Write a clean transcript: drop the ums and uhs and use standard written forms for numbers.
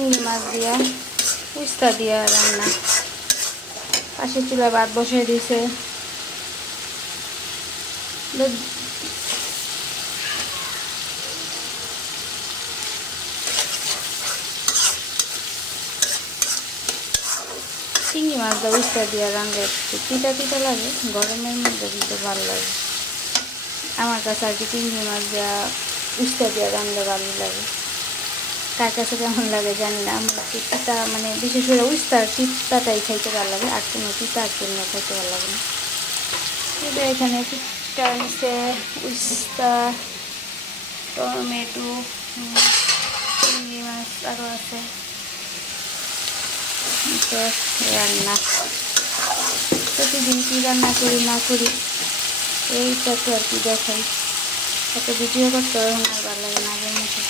চিংড়ি মাছ দিয়া উস্তা দিয়া রান্না। পাশে চুলায় ভাত বসিয়ে দিয়েছে। চিংড়ি মাছ দা উস্তা দিয়া রান্না একটু তিতা তিতা লাগে, গরমের মধ্যে কিন্তু ভালো লাগে আমার কাছে। আর কি চিংড়ি মাছ দেওয়া উস্তা দিয়া রান্না ভালো লাগে, কার কাছে কেমন লাগে জানি না। আমার তিতা মানে বিশেষ করে উস্তার তিতাটাই খাইতে ভালো লাগে, আর কোনো তিতা আর কোনো খাইতে ভালো লাগে না। এবার এখানে তিতা নিচে উস্তা, টমেটো, চিংড়ি মাছ আরও আছে। রান্না প্রতিদিন কী রান্না করি না করি এইটা তো আর কি দেখাই। এত ভিডিও করতে আর ভালো লাগে না আগের মতো।